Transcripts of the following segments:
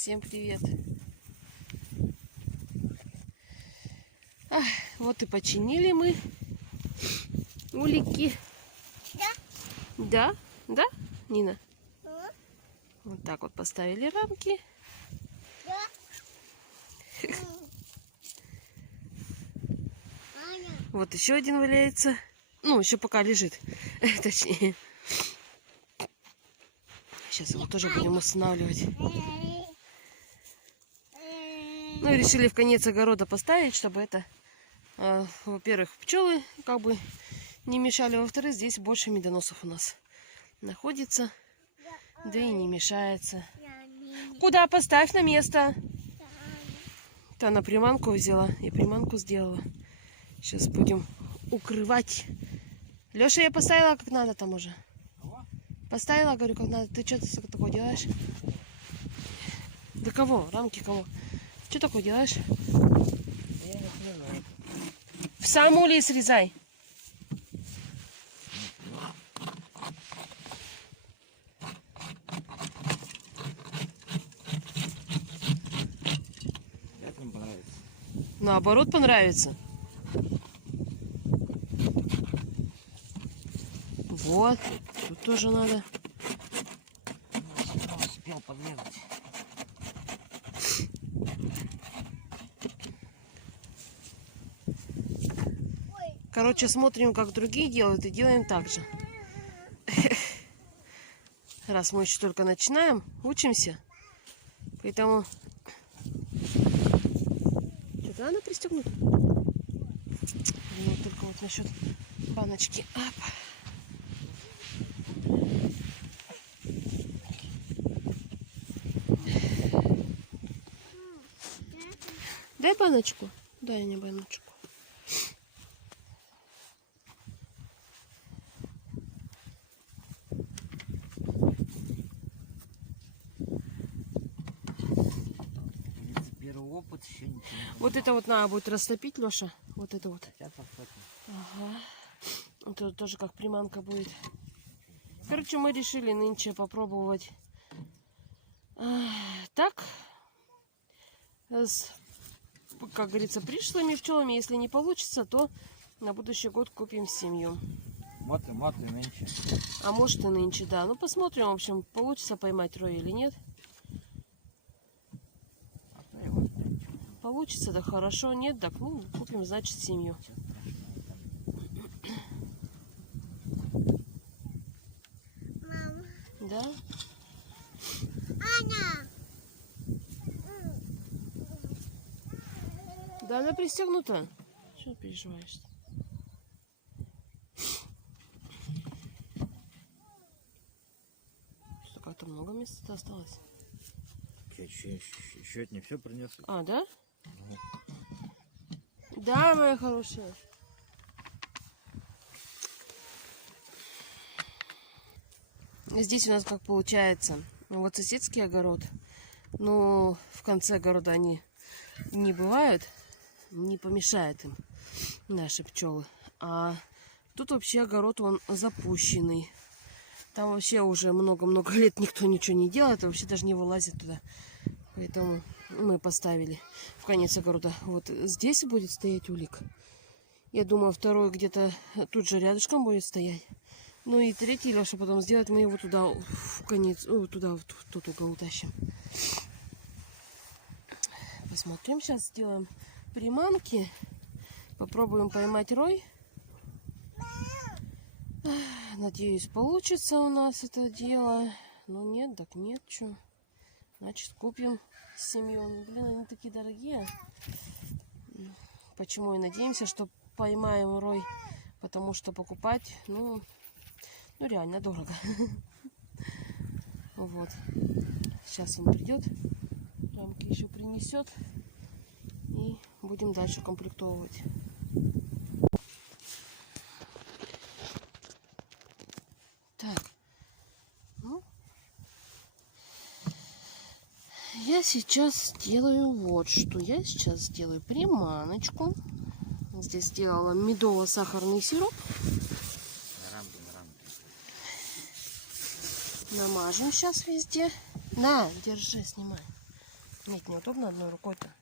Всем привет! Вот и починили мы улики. Да? Да, Нина? Вот так вот поставили рамки. Вот еще один валяется. Ну, еще пока лежит. Точнее. Сейчас его тоже будем устанавливать. Ну и решили в конец огорода поставить, чтобы это, во-первых, пчелы как бы не мешали, во-вторых, здесь больше медоносов у нас находится, да и не мешается. Куда? Поставь на место. То она приманку взяла и приманку сделала. Сейчас будем укрывать. Леша, я поставила как надо там уже. Поставила, говорю, как надо. Ты что такое делаешь? Да кого? Рамки кого? Что такое делаешь? В сам улей срезай. Как им понравится? Наоборот, понравится. Вот, тут тоже надо. Успел подрезать. Короче, смотрим, как другие делают, и делаем так же. Раз мы еще только начинаем, учимся. Поэтому... Что-то она пристегнута. Ну, только вот насчет баночки. Ап. Дай баночку. Дай мне баночку. Первый опыт еще ничего. Вот это вот надо будет растопить, Леша. Вот это вот. Сейчас посмотрим. Ага. Вот это тоже как приманка будет. Короче, мы решили нынче попробовать так, как говорится, пришлыми пчелами. Если не получится, то на будущий год купим семью. Моты нынче. А может и нынче, да. Ну, посмотрим, в общем, получится поймать рой или нет. Получится, да хорошо. Нет, так, ну, купим, значит, семью. Мама. Да? Аня! Да, она пристегнута. Что переживаешь-то? Что, как-то много места осталось? Еще не все принесу. А, да? Да, моя хорошая. Здесь у нас как получается. Вот соседский огород. Ну, в конце огорода они не бывают. Не помешает им наши пчелы. А тут вообще огород, он запущенный. Там вообще уже много-много лет никто ничего не делает. Вообще даже не вылазит туда. Поэтому мы поставили в конец огорода. Вот здесь будет стоять улик. Я думаю, второй где-то тут же рядышком будет стоять. Ну и третий, Леша потом сделает. Мы его туда в конец, туда, в тот угол утащим. Посмотрим, сейчас сделаем приманки. Попробуем поймать рой. Надеюсь, получится у нас это дело. Но нет, так нет, что. Значит, купим семью. Блин, они такие дорогие. Почему и надеемся, что поймаем рой. Потому что покупать, ну реально дорого. Вот. Сейчас он придет. Рамки еще принесет. И будем дальше комплектовывать. Так. Ну. Я сейчас делаю вот что. Я сейчас сделаю приманочку. Здесь сделала медово-сахарный сироп. Намажем сейчас везде. На, держи, снимай. Нет, неудобно одной рукой-то.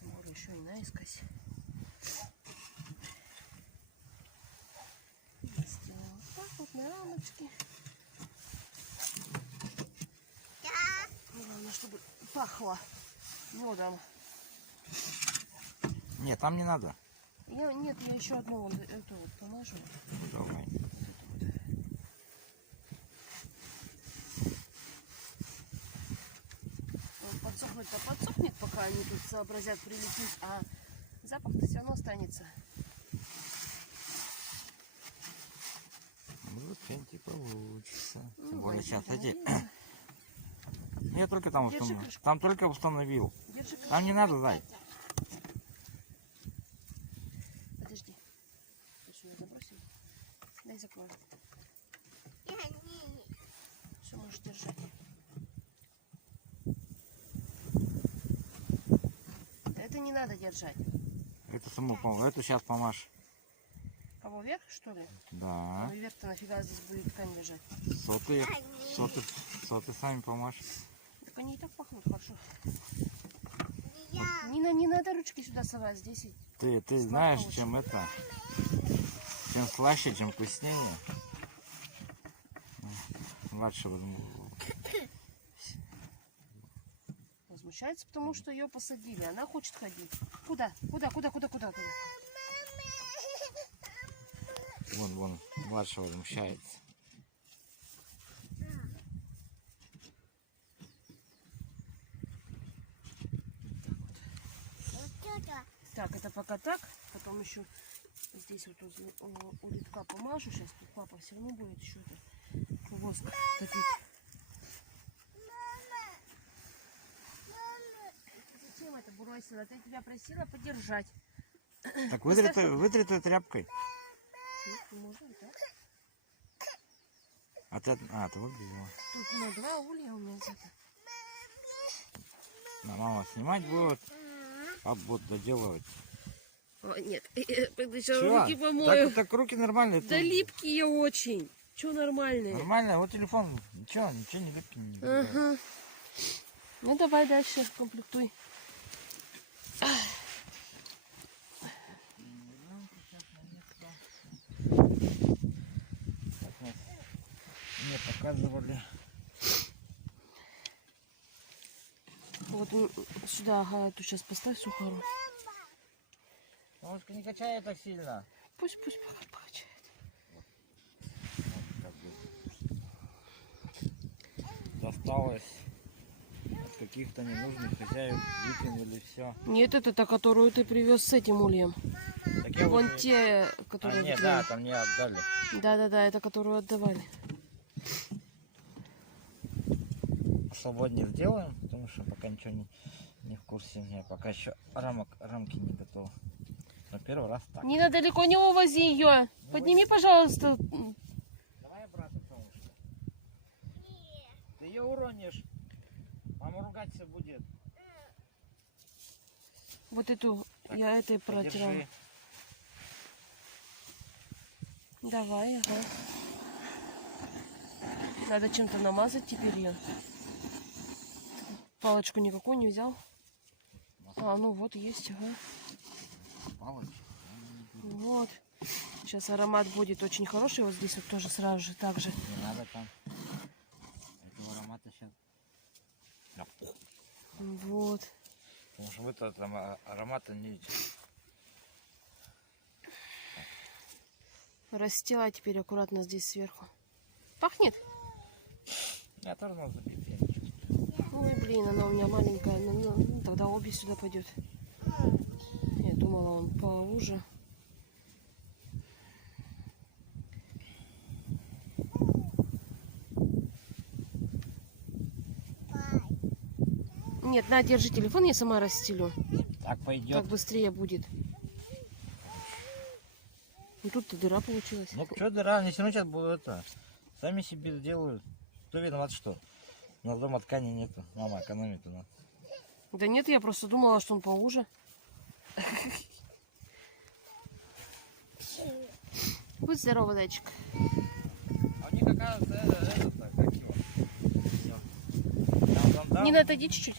Буду еще и наискось. Сделаем вот так вот на рамочке. Главное, чтобы пахло медом. Нет, там не надо. Нет, я еще одну вот эту вот помажу. Давай. Подсохнуть-то подсохнет, пока они тут сообразят прилететь, а запах-то все равно останется. Вот что-нибудь получится. Ну, Тем более сейчас возьми, эти... там, Я только там Держи установил. крышку. Там только установил. держи. Там не надо, зай. Подожди. Ты что, я забросил? Дай закрою. Все, можешь держать. Это не надо держать. Это саму, эту сейчас помажь. Кого, вверх, что ли? Да. Ну, вверх-то нафига здесь будет ткань лежать? Соты сами помажь. Так они и так пахнут хорошо. Нина, не надо ручки сюда совать, здесь и... Ты знаешь, чем это... Чем слаще, чем вкуснее. Младше Возмущается, потому что ее посадили. Она хочет ходить. Куда? Куда? Вон, младше возмущается. Так, это пока так. Потом еще здесь вот у литка помажу. Сейчас тут папа все равно будет еще это воск топить. Зачем это бросила? Ты тебя просила подержать. Так вытри той тряпкой. Ну, можно и так. Ты выглядела. Тут два улья у меня где-то. Мама снимать будет, а будет доделывать. О, нет, сейчас Чё? руки помою. Так руки нормальные. Да липкие очень. Че нормальные? Нормально, вот телефон. Ничего не липкий. Ага. Ну давай дальше комплектуй. Мне показывали. Вот сюда, ага, эту сейчас поставь сухару. Мамушка, не качай так сильно. Пусть покачает. Досталось от каких-то ненужных хозяев, выкинули все. Нет, это та, которую ты привез с этим ульем. Так я Вон уже... те, которые... нет, да, там не отдали. Да, это которую отдавали. Свободнее сделаем, потому что пока ничего не в курсе. Я пока еще рамки не готовы. Но первый раз так. Нина, далеко не увози ее. Подними, пожалуйста. Давай обратно, потому что. Ты ее уронишь. Мама ругаться будет. Вот эту, так, я этой протирала. Подержи. Давай, ага. Надо чем-то намазать теперь ее. Палочку никакую не взял? А, ну вот есть, ага. Палочка. Вот. Сейчас аромат будет очень хороший. Вот здесь вот тоже сразу же так же. Не надо там. Этого аромата сейчас. Вот. Потому что вы-то там аромата не видите. Расстилай теперь аккуратно здесь сверху. Пахнет? Я тоже надо запить. Ой, блин, она у меня маленькая. Ну, тогда обе сюда пойдет. Я думала, он поуже. Нет, на, держи телефон, я сама расстелю. Так пойдет. Так быстрее будет. Ну тут-то дыра получилась. Ну что дыра, они все равно сейчас будут это. Сами себе сделают. Кто виноват, что? У нас дома ткани нету. Мама экономит у нас. Да нет, я просто думала, что он поуже. Будь здорова, зайчик. А у них оказывается как его? Нина, отойди чуть-чуть.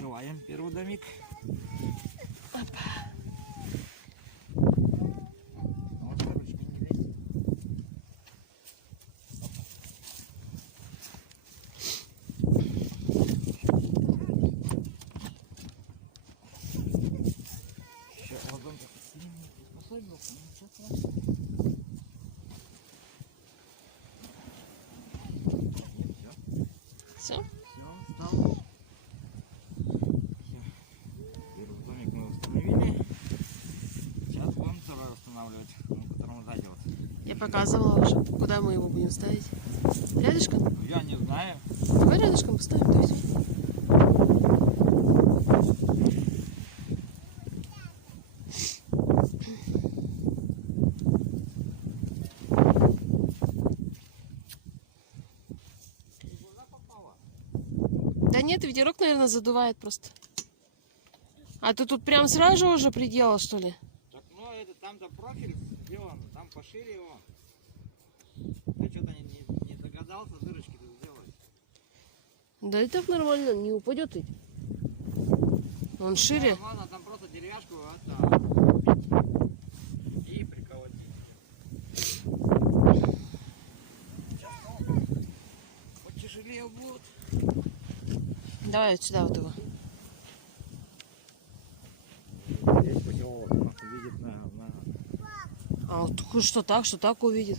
Открываем первый домик. Вот так ручки не лезь. Еще вагон сильно приспособился, но ничего страшного. Все? Все, стал. Все. Первый домик мы установили. Сейчас будем второй устанавливать, на котором сзади вот. Я показывала уже, куда мы его будем ставить. Рядышком? Я не знаю. Давай рядышком поставим, то есть. Да нет, ветерок, наверное, задувает просто. А ты тут прям сразу же уже приделал, что ли? Так, ну это там-то профиль сделан, там пошире его. Ты что-то не догадался дырочки тут сделать. Да и так нормально, не упадет ведь. Он шире. Да, ладно, там просто деревяшку это и приколотить. Сейчас потяжелее будет. Давай вот сюда вот его. Здесь потелок просто видит на... А вот что так увидит.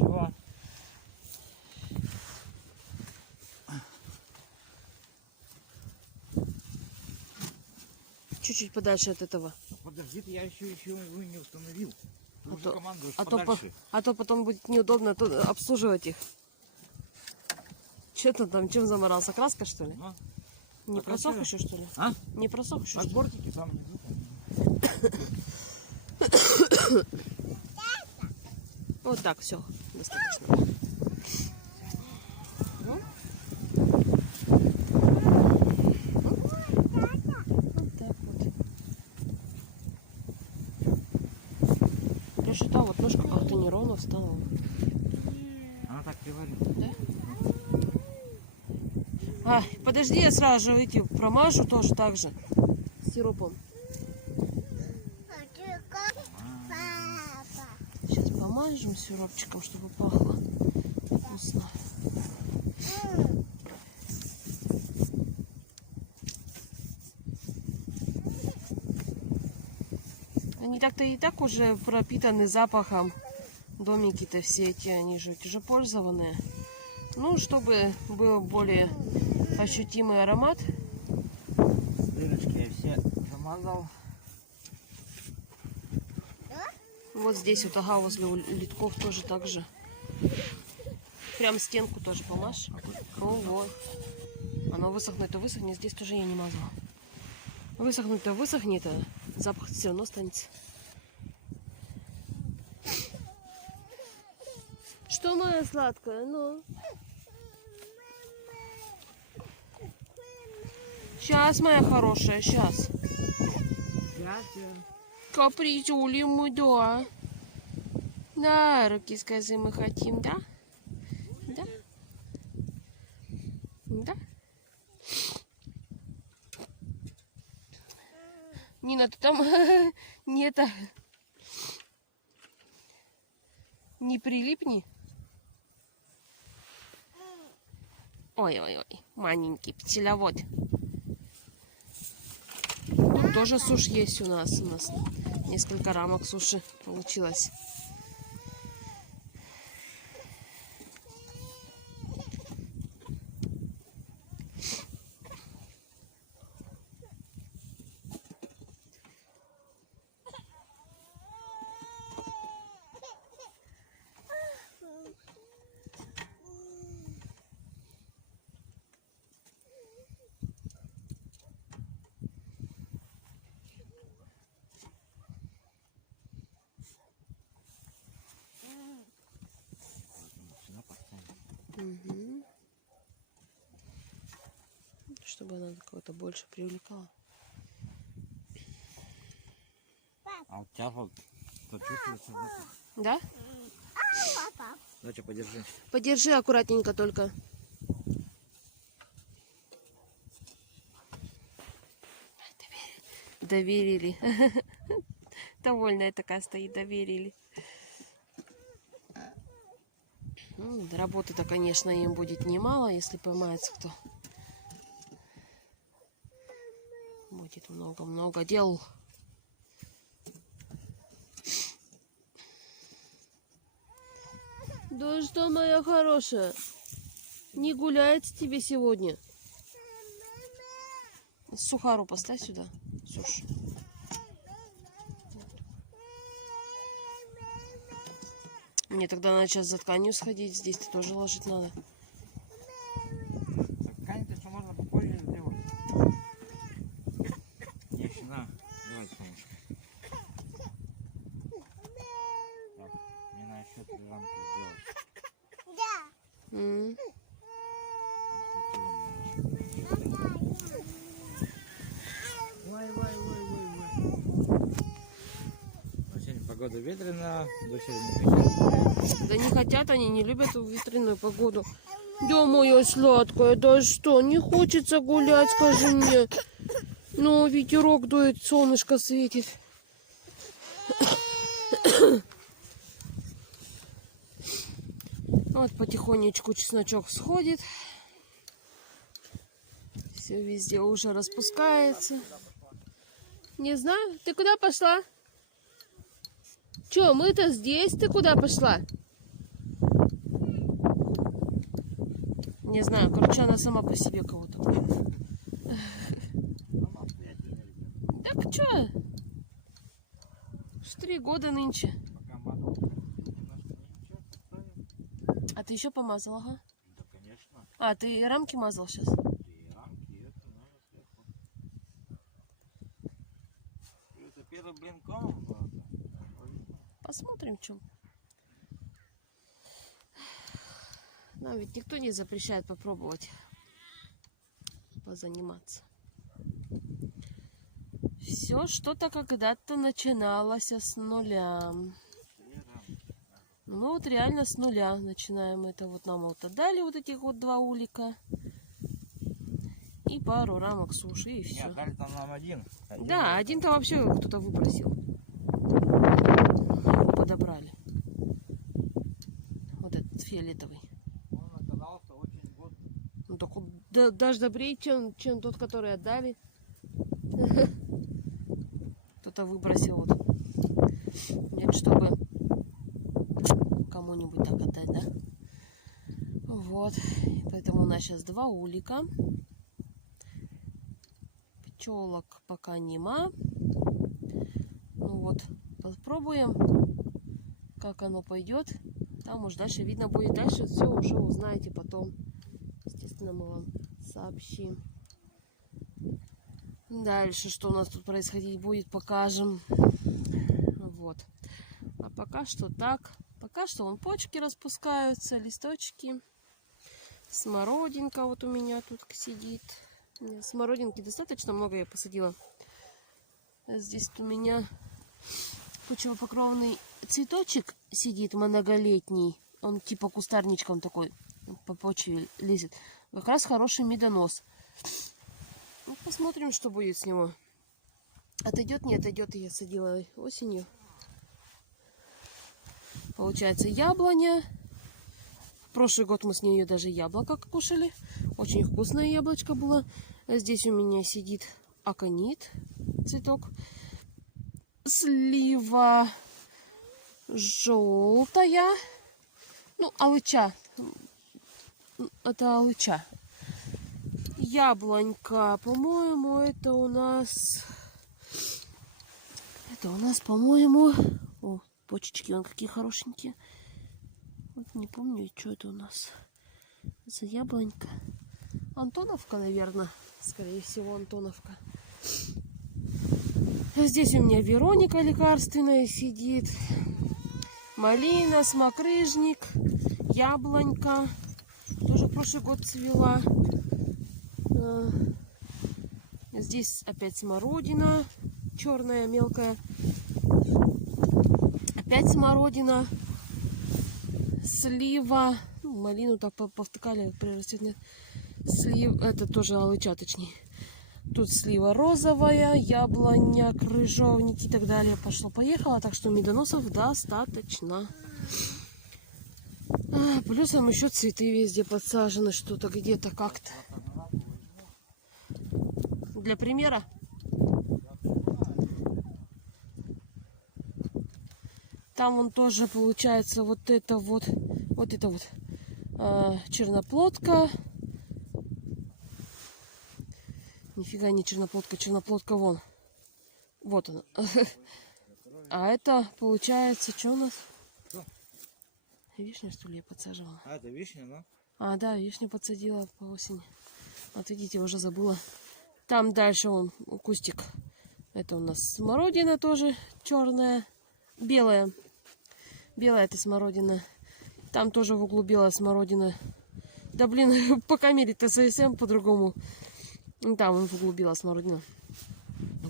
О. Чуть-чуть подальше от этого. Подожди, я еще его не установил. Ты А уже то- командуешь А то, подальше. а то потом будет неудобно обслуживать их. Че ты там, чем заморался? Краска, что ли? Ну, Не а просох красиво. еще, что ли? а? Не просох еще, Так что ли? бортики там не Вот так, все, достаточно. Ну. Вот так вот. Я считала, вот ножка как-то неровно встала. Она так привалила. Да? А, подожди, я сразу же эти промажу тоже так же. Сиропом. Папа. Сейчас помажем сиропчиком, чтобы пахло вкусно. Они так-то и так уже пропитаны запахом. Домики-то все эти, они же тяжепользованные. Ну, чтобы был более ощутимый аромат. Дырочки я все замазал. Вот здесь вот, ага, возле литков тоже так же. Прям стенку тоже помажь. Ого. Оно высохнет, то высохнет. Здесь тоже я не мазала. Высохнет, то высохнет, а запах все равно останется. Что, моя сладкая? Ну. Сейчас, моя хорошая, сейчас. Капризули мы, да. Да, руки скажи, мы хотим, да? Да? Да? Нина, ты там не это... Не прилипни. Ой-ой-ой, маленький пчеловод. Тут тоже сушь есть у нас. У нас несколько рамок суши получилось. Угу. Чтобы она кого-то больше привлекала. А у тебя вот чувствуется запах. Да? Папа. Доча, подержи. Подержи аккуратненько только. Доверили. Довольная такая стоит, доверили. Ну, работы-то, конечно, им будет немало, если поймается кто. Будет много-много дел. Да что, моя хорошая, не гуляется тебе сегодня? Сухару поставь сюда, Суш. Мне тогда надо сейчас за тканью сходить, здесь-то тоже ложить надо. Ткань-то что можно попозже сделать. Не, еще на. Давай, солнышко. Так, мне на счет рамки сделать. Да. М. Сегодня погода ветреная, дочери не хотят. Да не хотят они, не любят ветреную погоду. Да, моя сладкая, да что, не хочется гулять, скажи мне. Ну, ветерок дует, солнышко светит. Вот потихонечку чесночок всходит. Все везде уже распускается. Не знаю, ты куда пошла? Че, мы-то здесь, ты куда пошла? Не знаю, короче, она сама по себе кого-то. Так что? 3 года нынче. Пока мазал, немножко ничего, правильно? А ты еще помазал, ага. Да, конечно. А, ты рамки мазал сейчас? И рамки, и это надо сверху. Это первый блинком. Посмотрим, что. Нам ведь никто не запрещает попробовать позаниматься. Все что-то когда-то начиналось с нуля. Ну вот реально с нуля начинаем это. Вот нам вот отдали вот этих вот 2 улика. И пару рамок суши, и все. Нет, дали там нам один. Да, один-то вообще кто-то выбросил. Подобрали. Вот этот фиолетовый. Он оказался очень годным. Ну, так даже добрее, чем тот, который отдали. Кто-то выбросил вот. Нет, чтобы кому-нибудь так отдать, да? Вот. Поэтому у нас сейчас 2 улика. Пчелок пока нема. Ну вот, попробуем, как оно пойдет. Там уж дальше видно будет. Дальше все уже узнаете потом. Естественно, мы вам сообщим. Дальше, что у нас тут происходить будет, покажем. Вот. А пока что так. Пока что вон почки распускаются, листочки. Смородинка вот у меня тут сидит. Смородинки достаточно много я посадила. Здесь у меня почвопокровный цветочек сидит многолетний. Он типа кустарничком такой по почве лезет. Как раз хороший медонос. Ну, посмотрим, что будет с него. Отойдет, не отойдет. Я садила осенью. Получается яблоня. В прошлый год мы с нее даже яблоко кушали. Очень вкусное яблочко было. Здесь у меня сидит аконит, цветок. Слива желтая. Ну, алыча. Это алыча. Яблонька, по-моему, это у нас, по-моему, о, почечки, вон какие хорошенькие. Вот не помню, что это у нас за яблонька. Антоновка, наверное, скорее всего, Антоновка. Здесь у меня Вероника лекарственная сидит. Малина, смокрыжник, яблонька. Тоже прошлый год цвела. Здесь опять смородина. Черная, мелкая. Опять смородина. Слива. Ну, малину так повтыкали, прирастет. Нет. Слив, это тоже алыча, точнее. Тут слива розовая, яблоня, крыжовник и так далее. Пошло-поехало, так что медоносов достаточно. Плюсом еще цветы везде подсажены, что-то где-то как-то. Для примера. Там вон тоже получается вот это вот черноплодка. Нифига не черноплодка, черноплодка вон. Вот она. А это получается, что у нас? Что? Вишня, что ли, я подсаживала? А, это вишня, да? А, да, вишню подсадила по осени. Вот видите, уже забыла. Там дальше вон кустик. Это у нас смородина тоже черная. Белая. Белая это смородина. Там тоже в углу белая смородина. Да блин, по камере-то совсем по-другому. Там вон в углу белая смородина.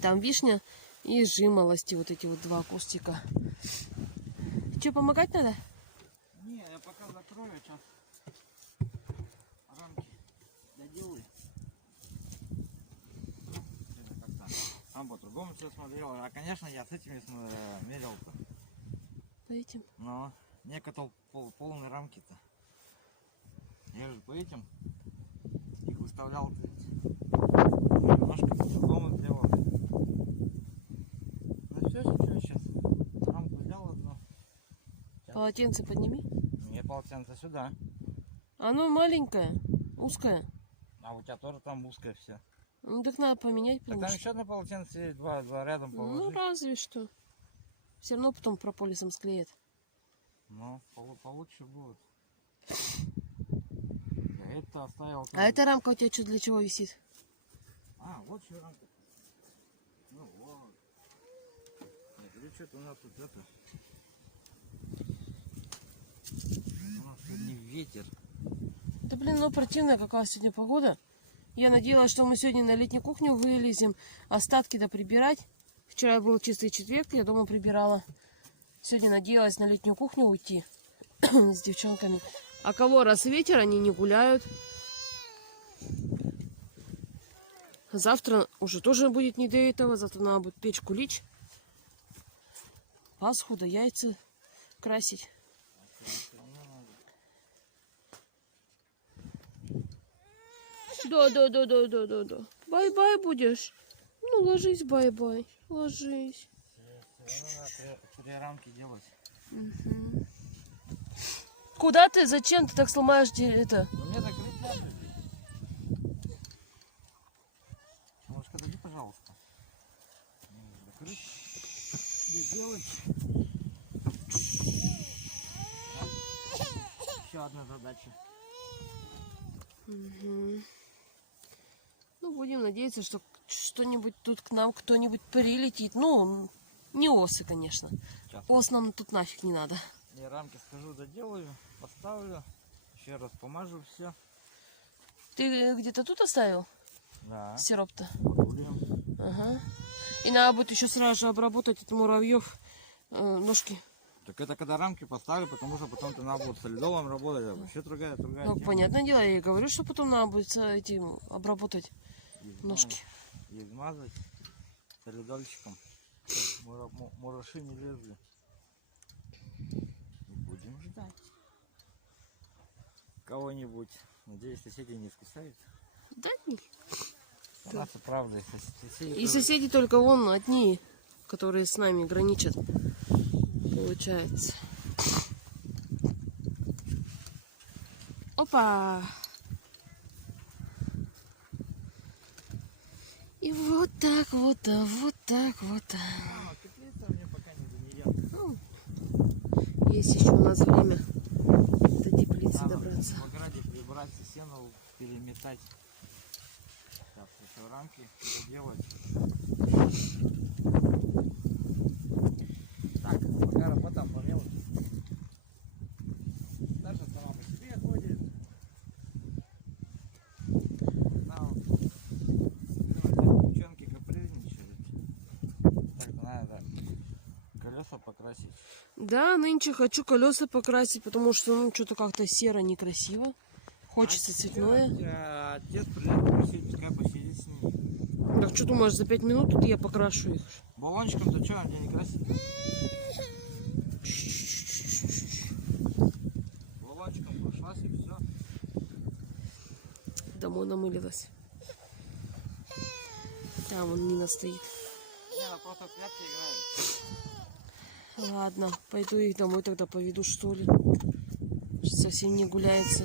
Там вишня и жимолости. Вот эти вот два кустика. Че, помогать надо? Не, я пока закрою, сейчас рамки доделаю. Это как-то там по-другому все смотрел. А конечно я с этими мерил-то. По этим. Но некотал полные рамки-то. Я же по этим их выставлял. Немножко по-другому сделал. Ну все, что сейчас. Рамку взял одну. Полотенце подними. Мне полотенце сюда. Оно маленькое, узкое. А у тебя тоже там узкое все. Ну так надо поменять, Так потому там что... еще одно полотенце есть, два рядом Ну, положить. разве что. Все равно потом прополисом склеят. Ну, получше будет. Я это оставил. А эта рамка у тебя что, для чего висит? А, вот еще рамка. Ну вот. Я говорю, что-то у нас тут это. У нас сегодня ветер. Да блин, ну противная какая сегодня погода. Я надеялась, что мы сегодня на летнюю кухню вылезем, остатки-то прибирать. Вчера был чистый четверг, я дома прибирала. Сегодня надеялась на летнюю кухню уйти с девчонками. А кого раз ветер, они не гуляют. Завтра уже тоже будет не до этого. Завтра надо будет печь кулич. Пасху да яйца красить. Да. Бай-бай будешь? Ну, ложись, бай-бай. Ложись. Надо три рамки делать. Куда ты? Зачем ты так сломаешь это? Ну, мне закрыть надо. Малышка, дай, пожалуйста. Закрыть. Где делать? Еще одна задача. Ну, будем надеяться, что что-нибудь тут к нам кто-нибудь прилетит. Ну, не осы, конечно. Сейчас. Ос нам тут нафиг не надо. Я рамки скажу, доделаю, поставлю. Еще раз помажу все. Ты где-то тут оставил Да. сироп-то? Будем. Ага. И надо будет еще сразу же обработать от муравьев ножки. Так это когда рамки поставлю, потому что потом-то надо будет солидолом работать, а вообще другая Ну, тема. понятное дело, я и говорю, что потом надо будет этим обработать ножки. И измазать солидольчиком, чтобы мураши не лезли. И будем ждать кого-нибудь. Надеюсь, соседи не скусают. Да нет. У нас и правда, и соседи И тоже. соседи только вон одни, которые с нами граничат. Получается. Опа! И вот так вот, а вот так вот. Мама, теплица мне пока не занесет. Ну, есть еще у нас время до теплицы Надо добраться. в ограде прибрать и сено переметать. Сейчас еще рамки доделать. Так, пока работа по мелочи. Дальше сама по себе ходит. Девчонки капризничают. Так, надо колеса покрасить. Да, нынче хочу колеса покрасить, потому что ну что-то как-то серо некрасиво. Хочется цветное. Отец придет просить, пускай посидит с ней. Так что думаешь, за 5 минут тут я покрашу их? Баллончиком-то что, они не красят? Баллончиком прошлась и все. Домой намылилась. Там вон Нина стоит. Не, она просто в прятки играет. Ладно, пойду их домой тогда поведу, что ли. Совсем не гуляется.